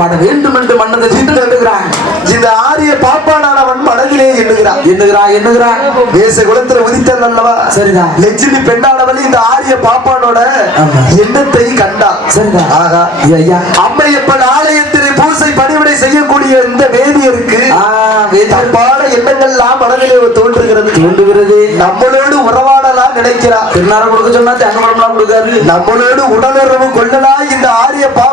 பாட வேண்டும் என்று மன்னதை சீட்டு எண்ணுகிறான் இந்த ஆரிய பாப்பானானவன் மனதிலே எண்ணுகிறான். எண்ணுகிறான் எண்ணுகிறான் தேச குலத்துல உதித்தல் அல்லவா? சரிதான். லட்சுமி பெண்ணானவள் இந்த ஆரிய பாப்பானோட. எண்ணத்தை கண்டான். சரிதான். ஆகா ஐயா, அம்மையப்பன் ஆலயத்திலே பூசை பணிவிடை செய்யக்கூடிய இந்த வேதியருக்கு. தப்பான எண்ணங்கள்லாம் மனதிலே தோன்றுகிறது. தோன்றுகிறது. நம்மளோடு உறவாடலாம் நினைக்கிறார். திருநாரம் கொடுக்க சொன்னா தங்கமரம்லாம் கொடுக்காரு நம்மளோடு உடலுறவு கொள்ளலாம் இந்த ஆரிய பாப்பா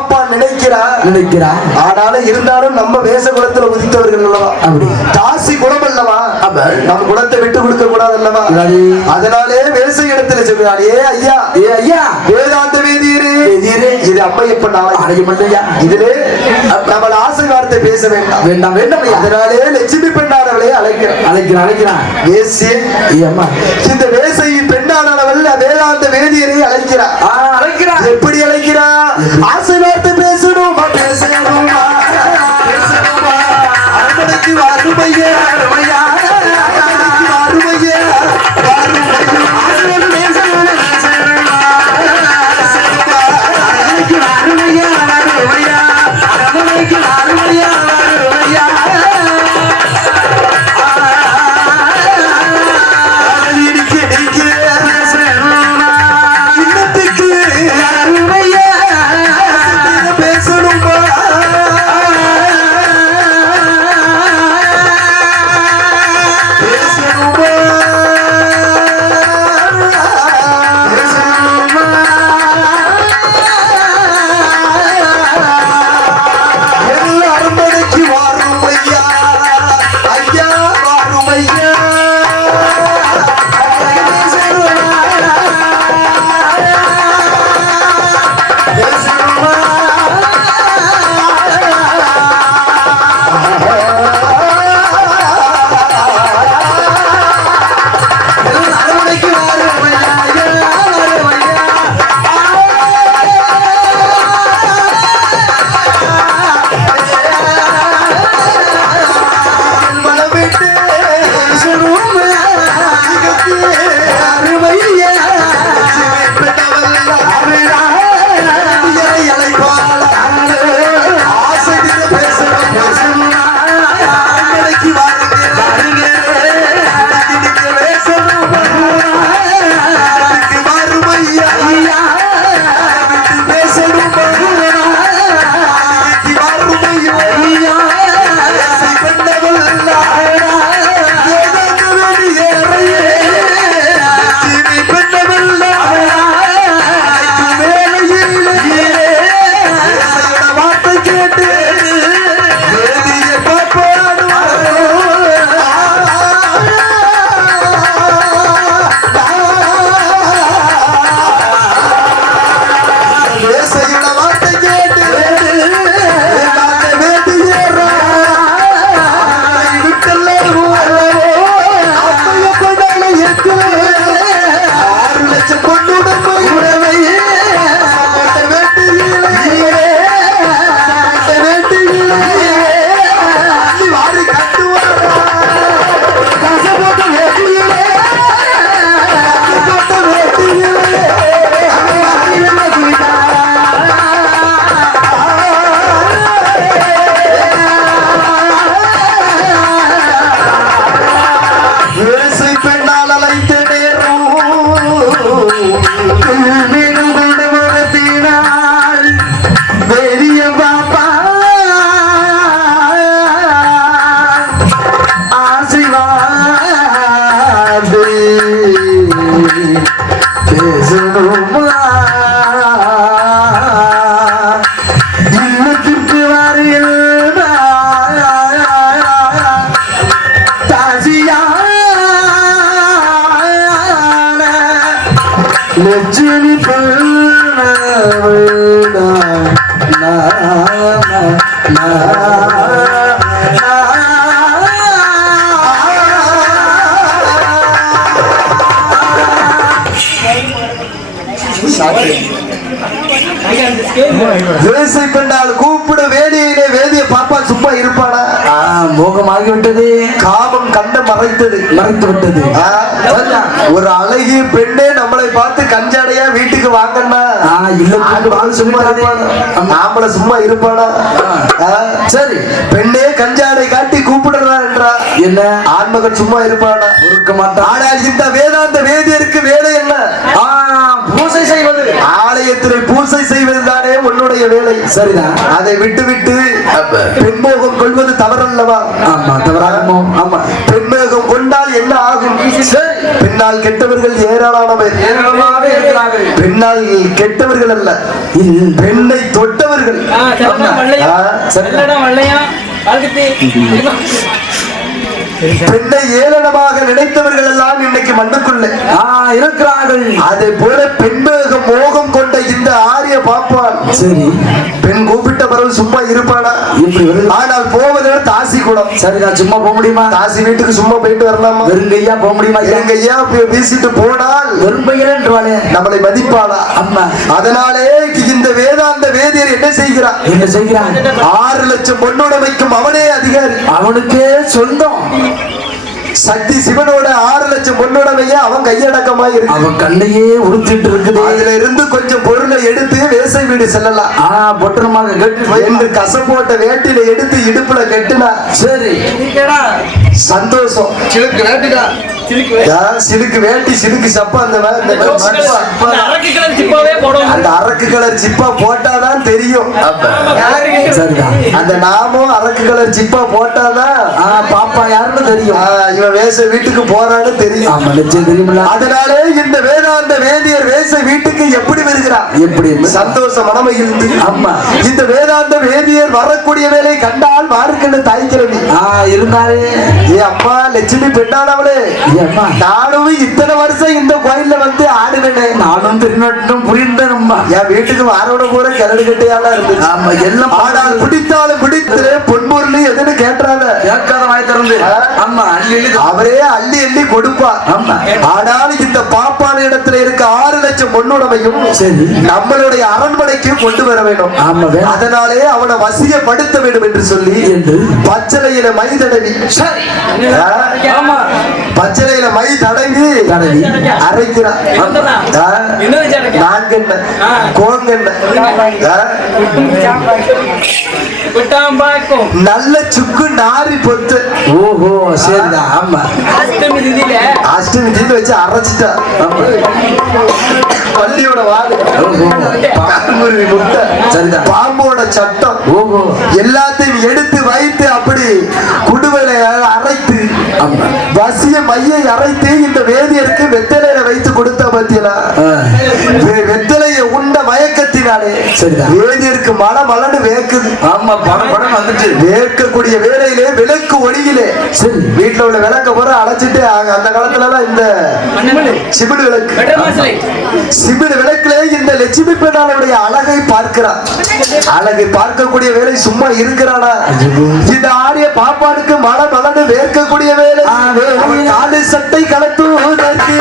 நினைக்கிறார் நினைக்கிறான் ஆனாலும் இருந்தாலும் நம்ம வேச குலத்துல உதித்தவர்கள் அல்லவா? அப்படி. தாசி குலம் அல்லவா? ஆமா. நம்ம குலத்தை விட்டு கொடுக்க கூடாது அல்லவா. அதனாலே வேச இடத்துல சொல்றார் ஏ ஐயா. ஏ ஐயா. வேதாந்த வேதியரே. இது ஐயப்பன் ஆலயம் அடைய மாட்டேயா இதிலே நம்ம ஆசை வார்த்தை பேச வேண்டாம். வேண்டாம் வேண்டாம் அதனாலே லட்சுமி பெண்ணானவளை அழைக்கிறார் அழைக்கிறான் அழைக்கிறான். வேசிய ஐயா, அம்மா. இந்த வேசை பெண்ணானவள் வேதாந்த வேதியரை அழைக்கிறார். ஆ, அழைக்கிறான் எப்படி அழைக்கிறா ஆசை வார்த்தை தேசை பெண்டால் கூப்பிட வேடியிலே வேதிய பாப்பா சும்மா இருப்பானா ஆ, மோகமாகிவிட்டது. காமம் கண்ட மறைத்தது. மறைத்து விட்டது ஒரு அழகிய பெண்ணே நம்மளை பார்த்து கஞ்சாடையா வீட்டுக்கு வாங்கண்ணா. ஆ, இல்லத்துக்கு வாங்க சும்மா ஆம்பளை சும்மா இருப்பானா ஆ? சரி. பெண்ணே கஞ்சாடை காட்டி கூப்பிடுறா என்றா. என்ன? ஆண்மகன் சும்மா இருப்பானா இருக்க மாட்டான். ஆனால் இந்த வேதாந்த வேதியருக்கு வேலை என்ன? ஆ, ஆலயத்தில் பூசை செய்வதுதானே உன்னுடைய வேலை. சரிதான் அதை விட்டு விட்டு பெண்மோகம் கொள்வது தவறல்லவா? ஆமா தவறாகுமோ? ஆமா. பெண்மோகம் கொண்டால் என்ன ஆகும்? பெண்ணால் கெட்டவர்கள் ஏராளமானவர் ஏராளமாகவே இருக்கிறார்கள். பெண்ணால் கெட்டவர்கள் அல்ல. பெண்ணை தொட்டவர்கள். பெண்ணை ஏளனமாக நினைத்தவர்கள் எல்லாம் இன்னைக்கு மண்ணுக்குள்ள. இருக்கிறார்கள். அதை போல பெண்மேக மோகம் கொண்ட இந்த ஆரிய பாப்பான். சரி. பெண் கூப்பிட்ட பிறகு சும்மா இருப்பானா ஆனால் போவதில் தாசி குடம் சரி நான் சும்மா போக முடியுமா? தாசி வீட்டுக்கு சும்மா போயிட்டு வரலாமா? வெறுங்கையா போக முடியுமா எங்க ஐயா போய் வீசிட்டு போனால் வெறும்பையன்றாளே நம்மளை மதிப்பாளா? அம்மா. அதனாலே என்ன செய்கிறார் என்ன செய்கிறான்? ஆறு லட்சம் பொன்னுடைமைக்கும் அவனே அதிகாரி. அவனுக்கே சொந்தம். சக்தி சிவனோட ஆறு லட்சம் பொன்னுடைமைய அவன் கையடக்கமா இருக்கு அவன் கண்ணையே உடுத்திட்டு இருக்குது அதுல இருந்து கொஞ்சம் பொருளை எடுத்து வேசை வீடு செல்லலாம். ஆ பொட்டனமாக கேட்டு என்று கசப்போட்ட வேட்டில எடுத்து இடுப்புல கட்டினா. சரி. இருக்கேடா. சந்தோஷம். சிலுக்கு வேட்டிடா. சிலுக்கு வே- யா, சிலுக்கு வேட்டி சிலுக்கு சப்பா அந்த. அந்த அரக்கு கலர் சிப்பா போட்டாதான் தெரியும். அந்த நாமும் அரக்கு கலர் சிப்பா போட்டாதான் பாப்பா யாருன்னு தெரியும். இவன் வேச வீட்டுக்கு போறான்னு தெரியும். அதனாலே இந்த வேதாந்த வேதியர் வேச வீட்டுக்கு எப்படி வருகிறார்? எப்படி? சந்தோஷ மனமையிலிருந்து ஆமா. இந்த வேதாந்த வேதியர் வரக்கூடிய வேலை கண்டால் மாறுக்கென்று தாய்க்கிறது ஆ இருந்தாரே ஏ அம்மா லட்சுமி பெண்ணானவளே. நானும் இத்தனை வருஷம் இந்த கோயில்ல வந்து ஆடுனேன். நானும் திருநட்டும் என் வீட்டுக்கு வாரோட பூரா கிளடு கட்டையாலாம் இருந்துச்சு. ஆமா எல்லாம் ஆனால் பிடித்தாலும் பிடித்து பொன்பொருள் எதுன்னு கேட்டாத கேட்காத வாய் திறந்து. ஆமா அள்ளி அவரே அள்ளி அள்ளி கொடுப்பார் ஆமா. ஆனால் இந்த பாப்பான இடத்துல இருக்க ஆறு லட்சம் பொண்ணுடமையும் சரி. நம்மளுடைய அரண்மனைக்கு கொண்டு வர வேண்டும். ஆமா அதனாலே அவனை வசியப்படுத்த வேண்டும் என்று சொல்லி என்று. பச்சளையில மை தடவி. பச்சளையில மை தடவி தடவி. அரைக்கிறான். என்னதுடா? விட்டாம்பாக்கும். நல்ல சுக்கு நாரி பொத்து ஓஹோ சரிதான் ஆமா. அஷ்டமி திதியில. அஷ்டமி தீந்து வச்சு அரைச்சிட்டா. பள்ளியோட ஓஹோ. பாம்புருவி முட்டை சரிதான் பாம்போட சட்டம் ஓஹோ. எல்லாத்தையும் எடுத்து வைத்து அப்படி குடுவலை அரைத்து ஆமா. வசிய மையை அரைத்து சரிதான். வேதியருக்கு மன வேக்குது ஆமா படம் படம் வந்துட்டு வேர்க்கக்கூடிய வேலையிலே விளக்கு ஒளியிலே. சரி. வீட்டுல உள்ள விளக்க பூரா அழைச்சிட்டு அந்த காலத்துல எல்லாம் இந்த. சிமிழ் விளக்கு. சிமிழ் விளக்குல இந்த லட்சுமி பெண்ணாளுடைய அழகை பார்க்கிறான். அழகை பார்க்கக்கூடிய வேலை சும்மா இருக்கிறானா? இந்த ஆரிய பாப்பானுக்கு மன மலடு வேர்க்கக்கூடிய வேலை. காலு சட்டை கலத்துவதற்கு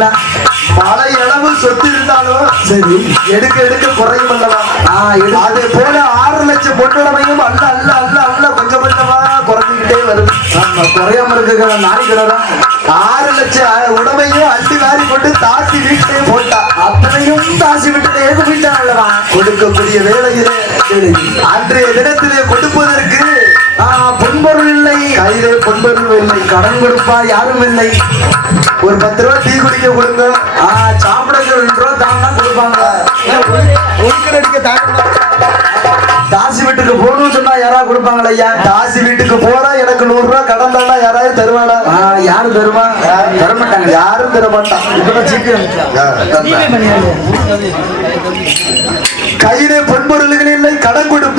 வேணுமில்ல மழை அளவு சொத்து இருந்தாலும் சரி எடுக்க எடுக்க குறையும் அல்லவா? அதே போல ஆறு லட்சம் பொண்ணுடமையும் அல்ல அல்ல அல்ல அல்ல கொஞ்சம் கொஞ்சமா குறைஞ்சுக்கிட்டே வருது ஆமா குறையாம இருக்கிற நாய் கிடதான் ஆறு லட்சம் உடமையும் அள்ளி வாரி கொண்டு தாசி வீட்டிலே போட்டா. அத்தனையும் தாசி விட்டு ஏக போயிட்டான் அல்லவா? கொடுக்கக்கூடிய வேலையிலே. அன்றைய தினத்திலே கொடுப்பதற்கு கடன் கொடுப்பா யாரும் இல்லை. ஒரு பத்து ரூபாய் டீ குடிக்க கொடுங்க. சாப்பிடக்கு ரெண்டு ரூபா தான் தான் கொடுப்பாங்க ஒழுக்க அடிக்க தாங்க தாசி வீட்டுக்கு போகணும்னு சொன்னா யாரா கொடுப்பாங்களா ஐயா? தாசி வீட்டுக்கு போனா எனக்கு நூறு ரூபாய் கடன் தானா யாராவது தருவானா ஆ யாரு தருவா தர மாட்டாங்க யாரும் தர மாட்டான் இப்பதான் சீக்கிரம் கையிலே பொன்பொருள்கள்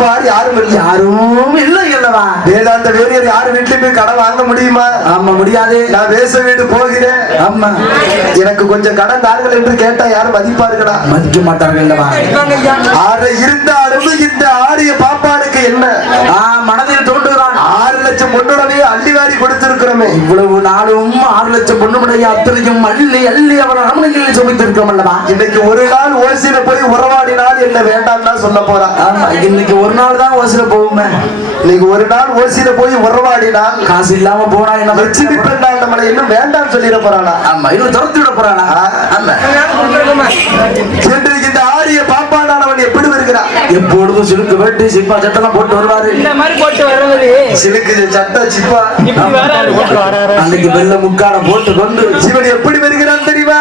கொடுப்பார் யாரும் யாரும் இல்லை அல்லவா? வேதாந்த வேறியர் யார் போய் கடன் வாங்க முடியுமா? ஆமா முடியாது. நான் வேச வீடு போகிறேன். ஆமா. எனக்கு கொஞ்சம் கடன் தாருங்கள் என்று கேட்டா யாரும் மதிப்பார்களா? மதிக்க மாட்டார்கள் அல்லவா? ஆறு இருந்தாலும் இந்த ஆரிய பாப்பானுக்கு என்ன? ஆ லட்சம் பொண்ணுடனே அள்ளி வாரி கொடுத்திருக்கிறோமே. இவ்வளவு நாளும் ஆறு லட்சம் பொண்ணுமுடைய அத்தனையும் அள்ளி அள்ளி அவர் அரமனையில் சுமைத்திருக்கோம் அல்லவா? இன்னைக்கு ஒரு நாள் ஓசியில போய் உறவாடினால் என்ன வேண்டாம் தான் சொல்ல போறான் ஆமா இன்னைக்கு ஒரு நாள் தான் ஓசில போகுமே இன்னைக்கு ஒரு நாள் ஓசியில போய் உறவாடினால் காசு இல்லாம போனா என்ன லட்சுமி பெண்ணால் நம்மளை இன்னும் வேண்டாம் சொல்லிட போறானா ஆமா இன்னும் துரத்தி விட போறானா ஆமா. வருகிறான் எப்பொழுதும் சிலுக்கு வெட்டி சிப்பா சட்டெல்லாம் போட்டு வருவாரு. இந்த மாதிரி போட்டு வர்றவரு சிலுக்கு சட்ட சிப்பா அன்னைக்கு வெள்ள முக்காட போட்டு கொண்டு இவன் எப்படி வருகிறான் தெரியுமா.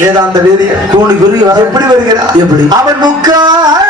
வேதாந்த வேதிய கூணி குறுகி வர எப்படி வருகிறான்? எப்படி? அவன் முக்காடு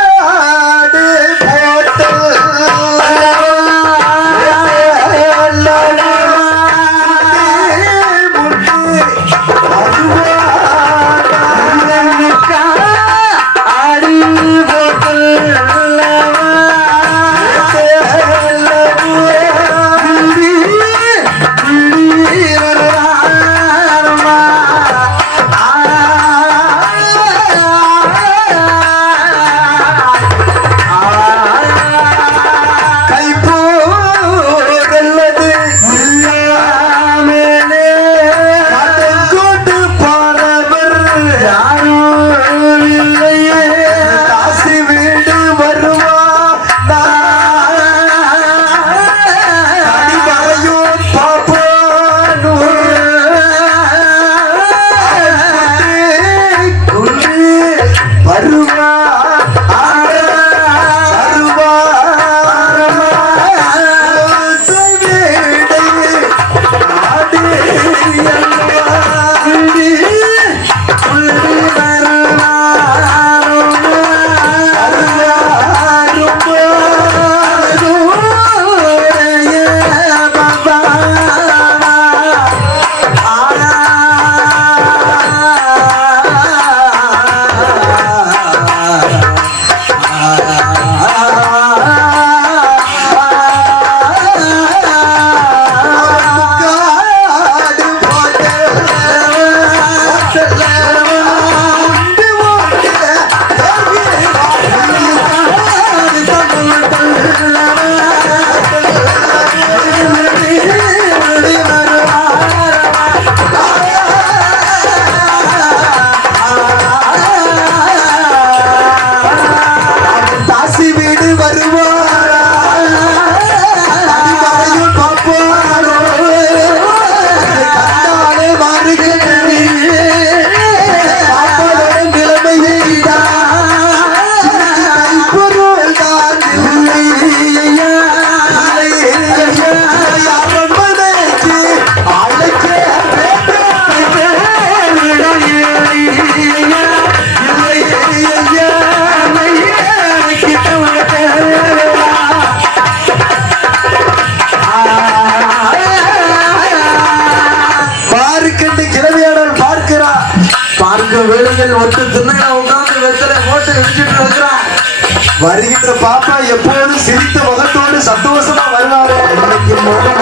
பாப்பா எப்போதும் சிரித்த முகத்தோடு சந்தோஷமா வருவாரு இன்னைக்கு முகம்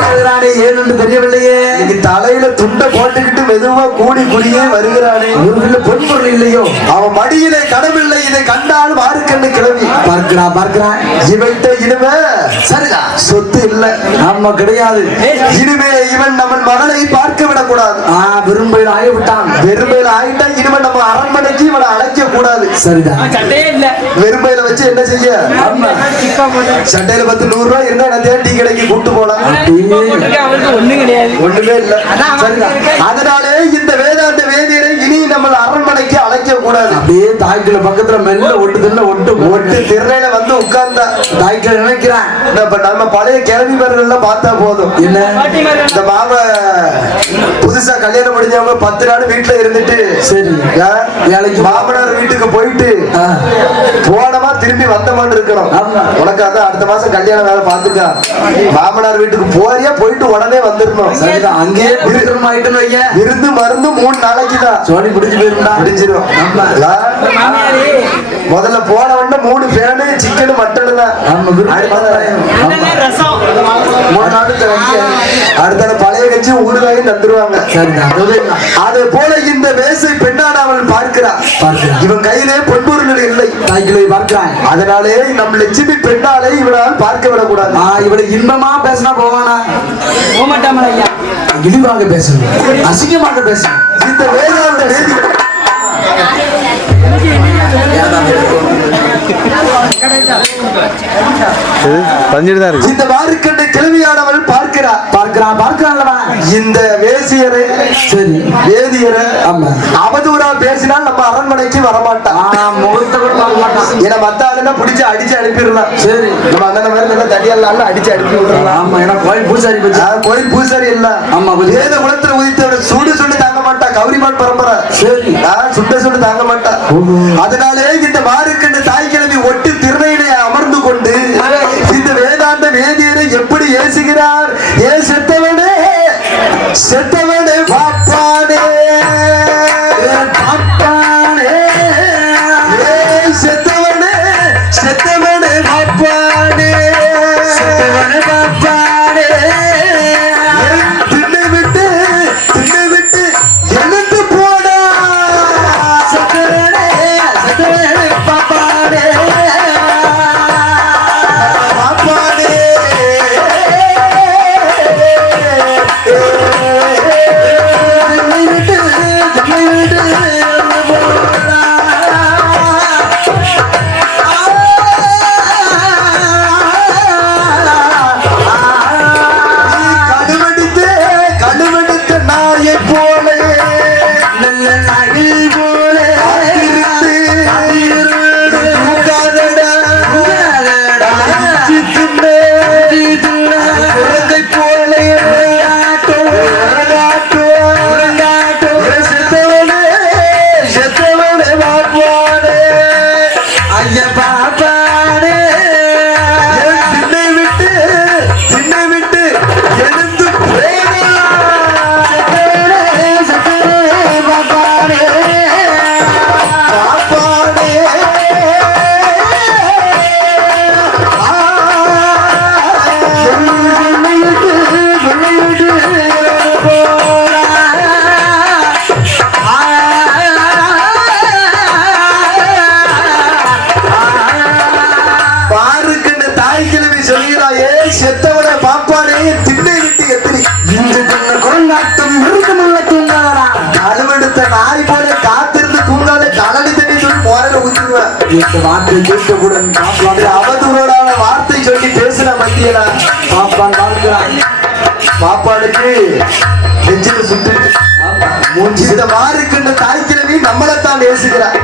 வருகிறானே. ஏன்னு தெரியவில்லையே. இன்னைக்கு தலையில துண்டை போட்டுக்கிட்டு மெதுவா கூடி குடியே வருகிறானே இவர்கள பொன்பொருள் இல்லையோ? அவன் மடியிலே கடமில்லை இதை கண்டால் மாறுக்கண்ணு கிளவி பார்க்கிறா பார்க்கிறான். இவன்கிட்ட இனிமே சரிதான் சொத்து இல்ல. நம்ம கிடையாது. இனிமே இவன் நம்ம மகளை பார்க்க விடக்கூடாது. ஆ விரும்பையில் ஆகிவிட்டான். வெறுமையில ஆயிட்டா இனிமே நம்ம அரண்மனைக்கு இவனை அழைக்க கூடாது. சரிதான் வெறுமையில வச்சு என்ன செய்ய? சட்டையில பத்து நூறு ரூபாய் இருந்தா என்ன டீ கடைக்கு கூட்டு போலாம். ஒண்ணும் இல்ல. சரிதான். அதனாலே தாய்க்குள்ள பக்கத்துல மெல்ல ஒட்டு தில்ல ஒட்டு ஒட்டு திரையில வந்து உட்கார்ந்தா தாய்க்குள்ள நினைக்கிறேன். இப்ப நம்ம பழைய கிழவி பேர்கள்லாம் பார்த்தா போதும். என்ன? இந்த மாம புதுசா கல்யாணம் முடிஞ்சவங்க பத்து நாள் வீட்டுல இருந்துட்டு சரி? வேலைக்கு மாமனார் வீட்டுக்கு போயிட்டு போனமா திரும்பி வந்தமான்னு இருக்கணும். ஆமா. உனக்கு அதான் அடுத்த மாசம் கல்யாணம் வேலை பாத்துக்கா மாமனார் வீட்டுக்கு போறியா போயிட்டு உடனே வந்துடணும். சரிதான் அங்கேயே விருந்து மருந்து மூணு நாளைக்கு தான் சோனி பிடிச்சு போயிருந்தா. முடிஞ்சிடும் முதல்ல போன உடனே மூணு பேனு சிக்கன் மட்டன் தான். மூணு நாளுக்கு அடுத்த பழைய கட்சி ஊறுகாயும் தந்துருவாங்க. அது போல இந்த வேசை பெண்ணான அவள் பார்க்கிறான் பார்க்கிறான். இவன் கையிலே பொன்பொருள் இல்லை. தாய்க்குள்ள பார்க்கிறான் அதனாலே நம் லட்சுமி பெண்ணாலே இவனால் பார்க்க விடக்கூடாது. ஆ இவளை இன்பமா பேசினா போவானா? போமாட்டாமல் ஐயா. இழிவாக பேசணும் அசிங்கமாக பேசணும் இந்த வேதாந்த வேதி பதினெட்டு தான் இருக்கு. இந்த மாறுக்கண்டை கிழவியானவள் பார்க்கிறார் பார்க்கிறான் பார்க்கிறான்லவா இந்த வேசியரை சரி வேதியரை ஆமா அவதூறா பேசினால் நம்ம அரண்மனைக்கு வரமாட்டான் ஆ முகத்தை கூட பார்க்க மாட்டான் ஏன்னா மத்த ஆளுன்னா பிடிச்சு அடிச்சு அனுப்பிடலாம். சரி. நம்ம அண்ணன் மாதிரி நல்லா தடியால அடிச்சு அனுப்பி விட்டுறலாம் ஆமா ஏன்னா கோயில் பூசாரி கோயில் பூசாரி இல்ல. ஆமா. வேத குலத்துல உதித்தவர் சுடு சுடு தாங்க கௌரிமான் பரம்பரை. சரி. ஆ, சுட்ட சுடு தாங்க மாட்டா ஓஹோ. அதனாலே இந்த மாறுக்கண்டு தாய் கிழவி ஒட்டு திருநையிலே அமர்ந்து கொண்டு இந்த வேதாந்த வேதியரை எப்படி ஏசுகிறார்? ஏ செத்தவனே செத்தவனே. ஊத்திடுவேன் இந்த வார்த்தை கேட்டவுடன் பாப்பான் அவதூறான வார்த்தை சொல்லி பேசுற மத்தியலா பாப்பான் பார்க்கிறான் பாப்பானுக்கு நெஞ்சில சுட்டு மூஞ்சி. இந்த மாறுக்கின்ற தாய் கிழவி நம்மளைத்தான் நேசிக்கிறார்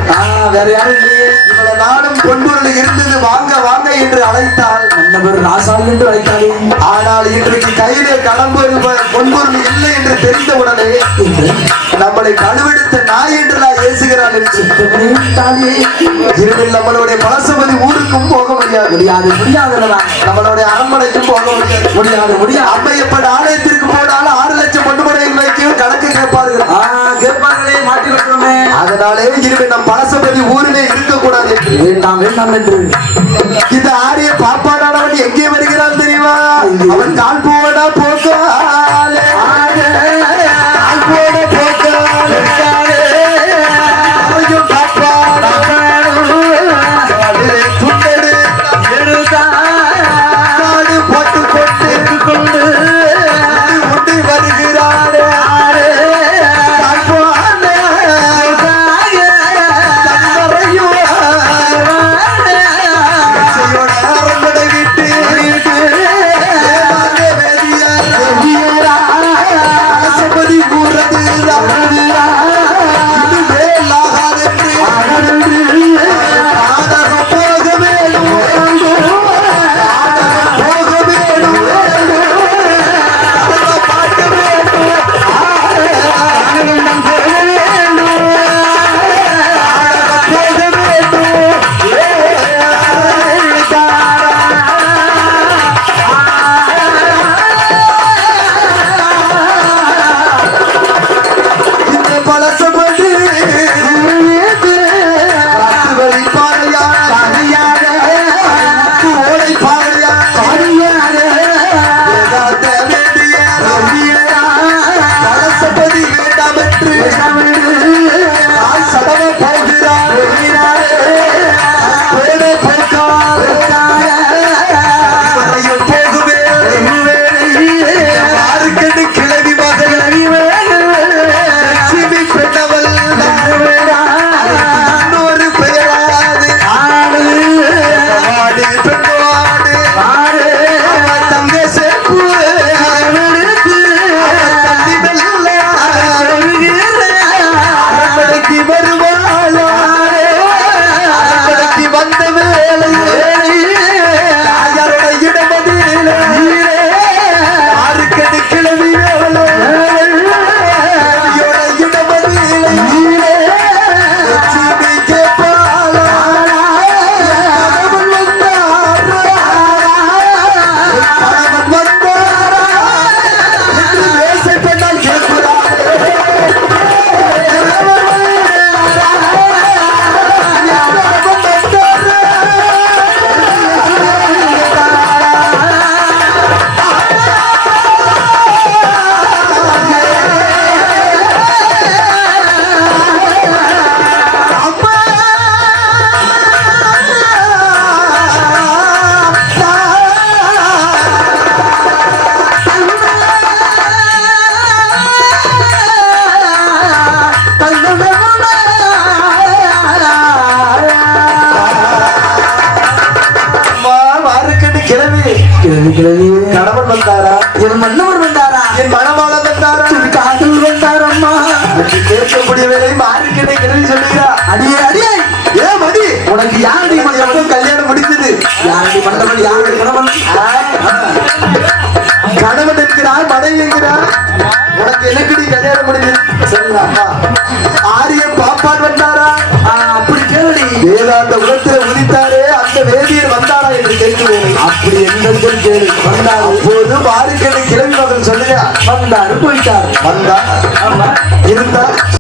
வேற யாரும் இல்லையே. இவ்வளவு நாளும் பொன்பொருள் இருந்தது வாங்க வாங்க என்று அழைத்தால் மன்னவர் ராசால் என்று அழைத்தாலே. ஆனால் இன்றைக்கு கையிலே கடம்பொரு பொன்பொருள் இல்லை என்று தெரிந்தவுடனே நம்மளை கழுவெடுத்த நாய் என்று நான் ஏசுகிறான் என்று இருவில் நம்மளுடைய பழசபதி ஊருக்கும் போக முடியாது. முடியாது முடியாதுல்லடா நம்மளுடைய அரண்மனைக்கும் போக முடியாது. முடியாது முடியாது. அம்மையப்பன் ஆலயத்திற்கு போனாலும் ஆறு லட்சம் பொன்னுமடையில் வைக்கும் கணக்கு கேட்பார்கள். கேட்பார்களே மாட்டி விட்டுருமே அதனாலே இனிமேல் நம் பழசபதி ஊரிலே இருக்கக்கூடாது வேண்டாம் வேண்டாம் என்று. இந்த ஆரிய தெரியுமா அவன் கால் கிழவி கிழவி கணவன் வந்தாரா? என் மன்னவர் வந்தாரா? என் மணவாளன் வந்தாரா? காதல் வந்தாரம்மா என்று கேட்கக்கூடிய வேலை மாறிக்கிட்டே கிளவி சொல்லுகிறா. அடியே அடியே. ஏ மதி. உனக்கு யாரடி எப்போ கல்யாணம் முடிந்தது யாரடி மன்னவன் யாரடி மன்னவன் கணவன் என்கிறார் மனைவி என்கிறார். உனக்கு எனக்கு நீ கல்யாணம் முடிஞ்சது? சரிங்களா கேளு வந்தார். அப்போது மாறிக்கடை கிளம்பி மகன் சொல்லுங்க வந்தார் போயிட்டார். வந்தா ஆமா. இருந்தா